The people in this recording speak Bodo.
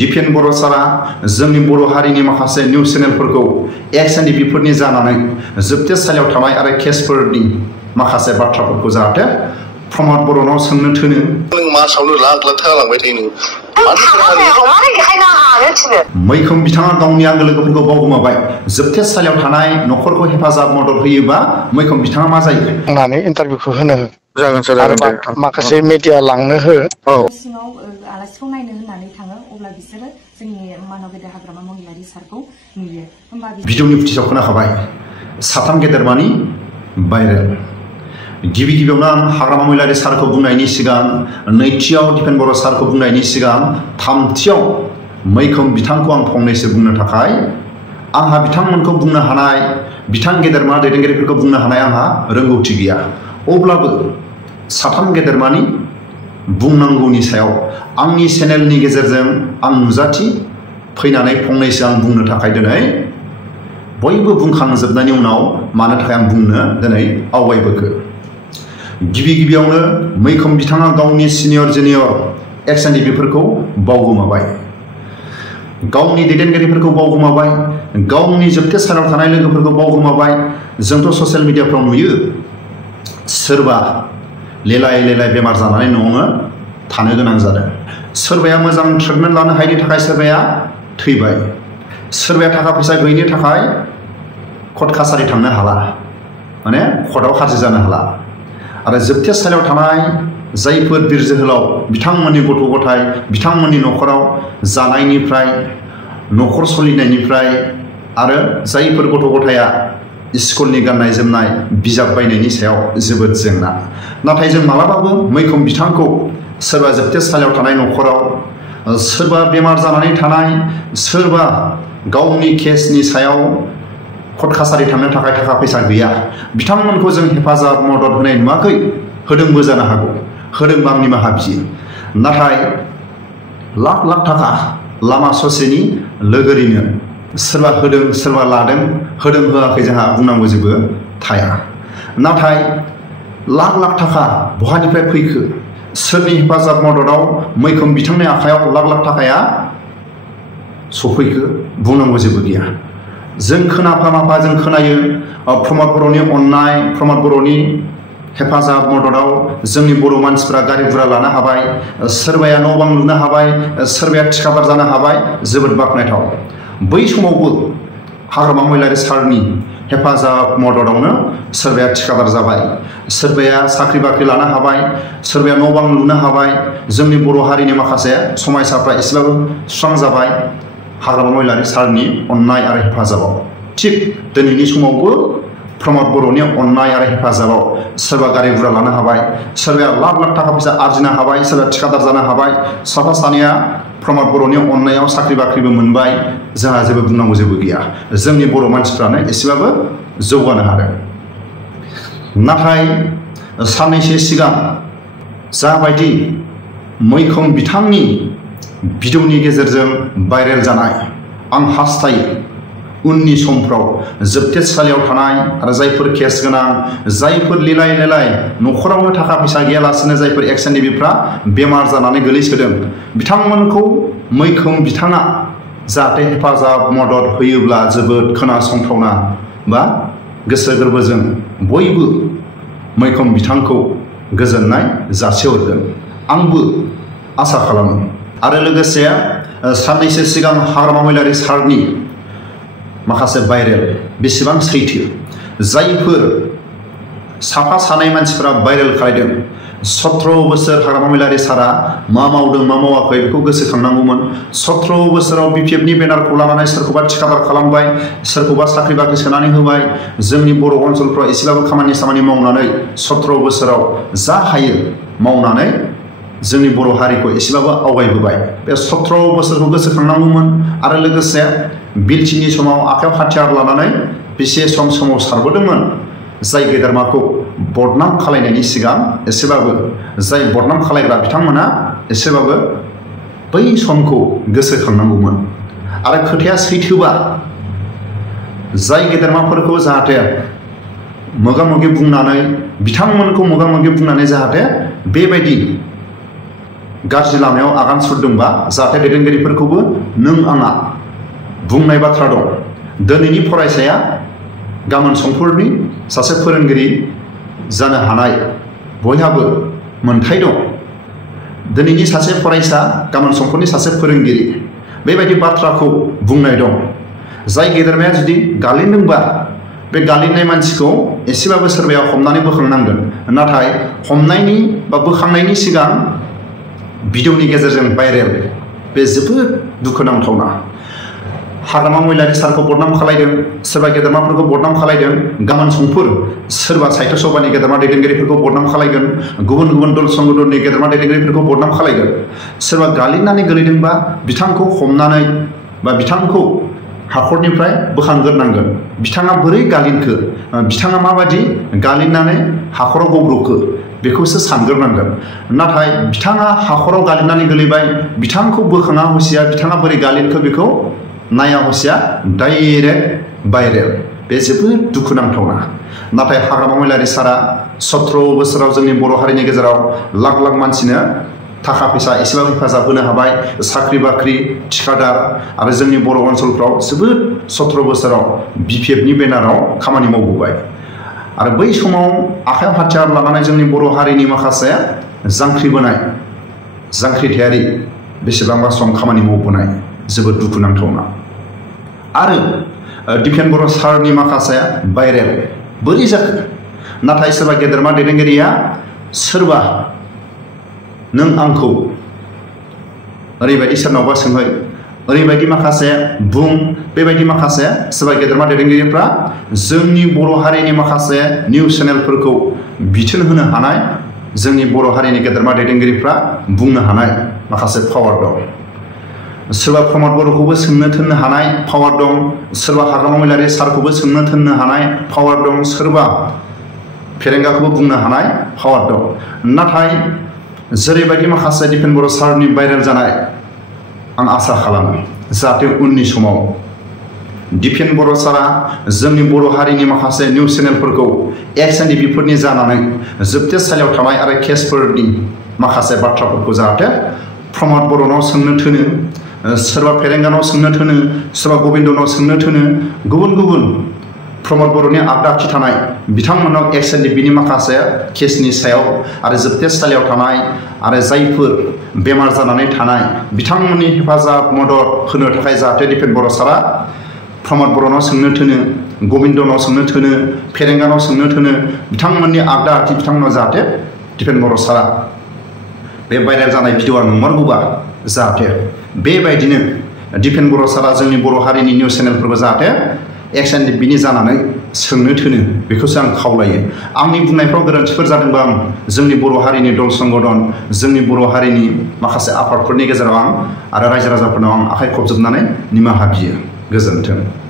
दिपेन बर' सारा जोंनि बर' हारिनि माखासे निउस चेनेलफोरखौ एक्स एन्ड बिफोरनि जानानै जोबथेसालियाव थानाय आरो केसफोरनि माखासे बाथ्राफोरखौ जाहाथे प्रमद बर'नाव सोंनो थोनो मासावनो लाख लाख थाखा लांबाय थायो मैखोम बिथाङा गावनि आंगो लोगोफोरखौ बावगोमाबाय जोबथेसालियाव थानाय न'खरखौ हेफाजाब मदद होयोबा मैखोम बिथाङा मा जायो होननानै इन्टारभिउखौ होनो हो जागोन सार आरो माखासे मिडिया लांनो हो सिङाव आलासिखौ नायनो होननानै थाङो अब्ला बिसोरो जोंनि मानव गेदेर हाग्रामा महिलारि सारखौ नुयो होमबा भिडिअनि फुटेजाव खोनाखाबाय साथाम गेदेरमानि भाइरेल गिबि गिबियावनो आं हाग्रामा महिलारि सारखौ बुंनायनि सिगां नैथियाव दिपेन बर' सारखौ बुंनायनि सिगां थामथियाव मैखोम बिथांखौ आं फंनैसो बुंनो थाखाय आंहा बिथांमोनखौ बुंनो हानाय बिथां गेदेरमा दैदेनगिरिफोरखौ बुंनो हानाय आंहा रोंगौथि गैया अब्लाबो साथाम गेदेरमानि बुंनांगौनि सायाव आंनि चेनेलनि गेजेरजों आं नुजाथि फैनानै फंनैसो आं बुंनो थाखाय दिनै बयबो बुंखांजोबनायनि उनाव मानो थाखाय आं बुंनो दिनै आवगायबोखो गिबि गिबियावनो मैखोम बिथाङा गावनि सिनियर जुनियर एक्स एन्ड बिफोरखौ बावगोमाबाय गावनि दैदेनगिरिफोरखौ बावगोमाबाय गावनि जोबथेसालियाव थानाय लोगोफोरखौ बावगोमाबाय जोंथ' ससियेल मिडियाफ्राव नुयो सोरबा लेलाय लेलाय बेमार जानानै न'आवनो थानो गोनां जादों सोरबाया मोजां ट्रिटमेन्ट लानो हायैनि थाखाय सोरबाया थैबाय सोरबाया थाखा फैसा गैयिनि थाखाय कर्ट कासारि थांनो हाला माने कर्टआव हाजिर जानो हाला आरो जोबथेसालियाव थानाय जायफोर बिर जोहोलाव बिथांमोननि गथ' गथाय बिथांमोननि न'खराव जानायनिफ्राय न'खर सोलिनायनिफ्राय आरो जायफोर गथ' गथाया स्कुलनि गाननाय जोमनाय बिजाब बायनायनि सायाव जोबोद जेंना नाथाय जों मालाबाबो मैखोम बिथांखौ सोरबा जोबथेसालियाव थानाय न'खराव सोरबा बेमार जानानै थानाय सोरबा गावनि केसनि सायाव कर्ट कासारि थांनो थाखाय थाखा फैसा गैया बिथांमोनखौ जों हेफाजाब मदद होनाय नुवाखै होदोंबो जानो हागौ होदोंबा आं निमाहा बियो नाथाय लाख लाख थाखा लामा ससेनि लोगोरिनो सोरबा होदों सोरबा लादों होदों होआखै जोंहा बुंनांगौ जेबो थाया नाथाय लाख लाख थाखा बहानिफ्राय फैखो सोरनि हेफाजाब मददाव मैखोम बिथांनि आखायाव लाख लाख थाखाया सफैखो बुंनांगौ जेबो गैया जों खोनाफा माफा जों खोनायो प्रमद बर'नि अननाय प्रमद बर'नि हेफाजाब मददाव जोंनि बर' मानसिफ्रा गारि गुरा लानो हाबाय सोरबाया न' बां लुनो हाबाय सोरबाया थिखादार जानो हाबाय जोबोद बाख्नायथाव बै समावबो हाग्रामा महिलारि सारनि हेफाजाब मददावनो सोरबाया थिखादार जाबाय सोरबाया साख्रि बाख्रि लानो हाबाय सोरबाया न' बां लुनो हाबाय जोंनि बर' हारिनि माखासे समायसाफ्रा एसेबाबो सुस्रां जाबाय हाग्रामा महिलारि सारनि अननाय आरो हेफाजाबाव थिग दिनैनि समावबो प्रमद बर'नि अननाय आरो हेफाजाबाव सोरबा गारि गुरा लानो हाबाय सोरबाया लाख लाख थाखा फैसा आरजिनो हाबाय सोरबा थिखादार जानो हाबाय साफा सानैया प्रमद बर'नि अननायाव साख्रि बाख्रिबो मोनबाय जोंहा जेबो बुंनांगौ जेबो गैया जोंनि बर' मानसिफ्रानो एसेबाबो जौगानो हादों नाथाय साननैसो सिगां जाबायदि मैखोम बिथांनि भिडिअनि गेजेरजों भाइरेल जानाय आं हास्थायो उननि समफ्राव जोबथेसालियाव थानाय आरो जायफोर केस गोनां जायफोर लेलाय लेलाय न'खरावनो थाखा फैसा गैयालासेनो जायफोर एक्स एन्ड बिफ्रा बेमार जानानै गोलैसोदों बिथांमोनखौ मैखोम बिथाङा जाहाथे हेफाजाब मदद होयोब्ला जोबोद खोनासंथावना बा गोसो गोरबोजों बयबो मैखोम बिथांखौ गोजोननाय जासिहरगोन आंबो आसा खालामो आरो लोगोसे साननैसो सिगां हाग्रामा महिलारि सारनि माखासे भाइरेल बेसेबां सैथो जायफोर साफा सानै मानसिफ्रा भाइरेल खालायदों 17 बोसोर हाग्रामा महिलारि सारा मा मावदों मा मावाखै बेखौ गोसोखांनांगौमोन 17 बोसोराव बिपिएफनि बेनारखौ लानानै सोरखौबा थिखादार खालामबाय सोरखौबा साख्रि बाख्रि सोनानै होबाय जोंनि बर' ओनसोलफ्राव एसेबाबो खामानि मावनानै 17 बोसोराव जा हायो मावनानै जोंनि बर' हारिखौ एसेबाबो आवगायबोबाय बे 17 बोसोरखौ गोसोखांनांगौमोन आरो लोगोसे बिलथिनि समाव आखायाव हाथियार लानानै बेसे समाव सारबोदोंमोन जाय गेदेरमाखौ बदनाम खालायनायनि सिगां एसेबाबो जाय बदनाम खालायग्रा बिथांमोना एसेबाबो बै समखौ गोसोखांनांगौमोन आरो खोथाया सैथोबा जाय गेदेरमाफोरखौ जाहाथे मोगा-मोगि बुंनानै बिथांमोनखौ मोगा-मोगि बुंनानै जाहाथे बेबायदि गाज्रि लामायाव आगान सुरदोंबा जाहाथे दैदेनगिरिफोरखौबो नों आंहा बुंनाय बाथ्रा दं। दिनैनि फरायसाया गाबोन समफोरनि सासे फोरोंगिरि जानो हानाय बयहाबो मोन्थाय दं। दिनैनि सासे फरायसा गाबोन समफोरनि सासे फोरोंगिरि बेबायदि बाथ्राखौ बुंनाय दं। जाय गेदेरमाया जुदि गालिनदोंबा बे गालिननाय मानसिखौ एसेबाबो सोरबाया हमनानै बोखांनांगोन। नाथाय हमनायनि बा बोखांनायनि सिगां भिडिअनि गेजेरजों भाइरेल बे जोबोद दुखुनांथावना। हाग्रामा महिलारि सारखौ बदनाम खालायदों, सोरबा गेदेरमाफोरखौ बदनाम खालायदों। गाबोन समफोर सोरबा साहित्य सभानि गेदेरमा दैदेनगिरिफोरखौ बदनाम खालायगोन, गुबुन गुबुन दल संगठननि गेदेरमा दैदेनगिरिफोरखौ बदनाम खालायगोन। सोरबा गालिननानै गोलैदोंबा बिथांखौ हमनानै बा बिथांखौ हाखरनिफ्राय बोखांग्रोनांगोन। बिथाङा बोरै गालिनखो, बिथाङा माबायदि गालिननानै हाखराव गब्र'खो बेखौसो सानग्रोनांगोन। नाथाय बिथाङा हाखराव गालिननानै गोलैबाय, बिथांखौ बोखाङा हसिया बिथाङा बोरै गालिनखो बेखौ नाया हसिया डाइरेक्ट भाइरेल बे जोबोद दुखुनांथावना। नाथाय हाग्रामा महिलारि सारा 17 बोसोराव जोंनि बर' हारिनि गेजेराव लाख लाख मानसिनो थाखा फैसा एसेबां हेफाजाब होनो हाबाय, साख्रि बाख्रि थिखादार आरो जोंनि बर' ओनसोलफ्राव जोबोद 17 बोसोराव BPFनि बेनाराव खामानि मावबोबाय। आरो बै समाव आखायाव हाथियार लानानै जोंनि बर' हारिनि माखासे जांख्रिथायारि बेसेबांबा सम खामानि मावबोनाय जोबोद दुखुनांथावना। आरो दिपेन बर' सारनि माखासे भाइरेल बोरै जाखो? नाथाय सोरबा गेदेरमा दैदेनगिरिया सोरबा नों आंखौ ओरैबायदि सोरनावबा सोंहै, ओरैबायदि माखासे बुं, बेबायदि माखासे सोरबा गेदेरमा दैदेनगिरिफ्रा जोंनि बर' हारिनि माखासे निउस चेनेलफोरखौ बिथोन होनो हानाय, जोंनि बर' हारिनि गेदेरमा दैदेनगिरिफ्रा बुंनो हानाय माखासे पावार दं। सोरबा प्रमद बर'खौबो सोंनो थोननो हानाय पावार दं, सोरबा हाग्रामा महिलारि सारखौबो सोंनो थोननो हानाय पावार दं, सोरबा फेरेंगाखौबो बुंनो हानाय पावार दं। नाथाय जेरैबायदि माखासे दिपेन बर' सारनि भाइरेल जानाय, आं आसा खालामो जाहाथे उननि समाव दिपेन बर' सारा जोंनि बर' हारिनि माखासे निउस चेनेलफोरखौ XNDBफोरनि जानानै जोबथेसालियाव थानाय आरो केसफोरनि माखासे बाथ्राफोरखौ जाहाथे प्रमद बर'नाव सोंनो थोनो, सोरबा फेरेंगानाव सोंनो थोनो, सोरबा गबिन्दनाव सोंनो थोनो, गुबुन गुबुन प्रमद बर'नि आगदा खिथानाय बिथांमोनाव XNDBनि माखासे केसनि सायाव आरो जोबथेसालियाव थानाय आरो जायफोर बेमार जानानै थानाय बिथांमोननि हेफाजाब मदद होनो थाखाय जाहाथे दिपेन बर' सारा प्रमद बर'नाव सोंनो थोनो, गबिन्दनाव सोंनो थोनो, फेरेंगानाव सोंनो थोनो, बिथांमोननि आगदा आथि बिथांमोनाव जाहाथे दिपेन बर' सारा बे भाइरेल जानाय भिडिअआ नंमारगौबा जाहाथे बेबायदिनो दिपेन बर' सारा जोंनि बर' हारिनि निउस चेनेलफोरखौ जाहाथे XNDBनि जानानै सोंनो थोनो बेखौसो आं खावलायो। आंनि बुंनायफ्राव गोरोन्थिफोर जादोंबा आं जोंनि बर' हारिनि दल संगठन, जोंनि बर' हारिनि माखासे आफादफोरनि गेजेराव आं आरो रायजो राजाफोरनाव आं आखाइ खबजोबनानै निमाहा बियो। गोजोन्थों।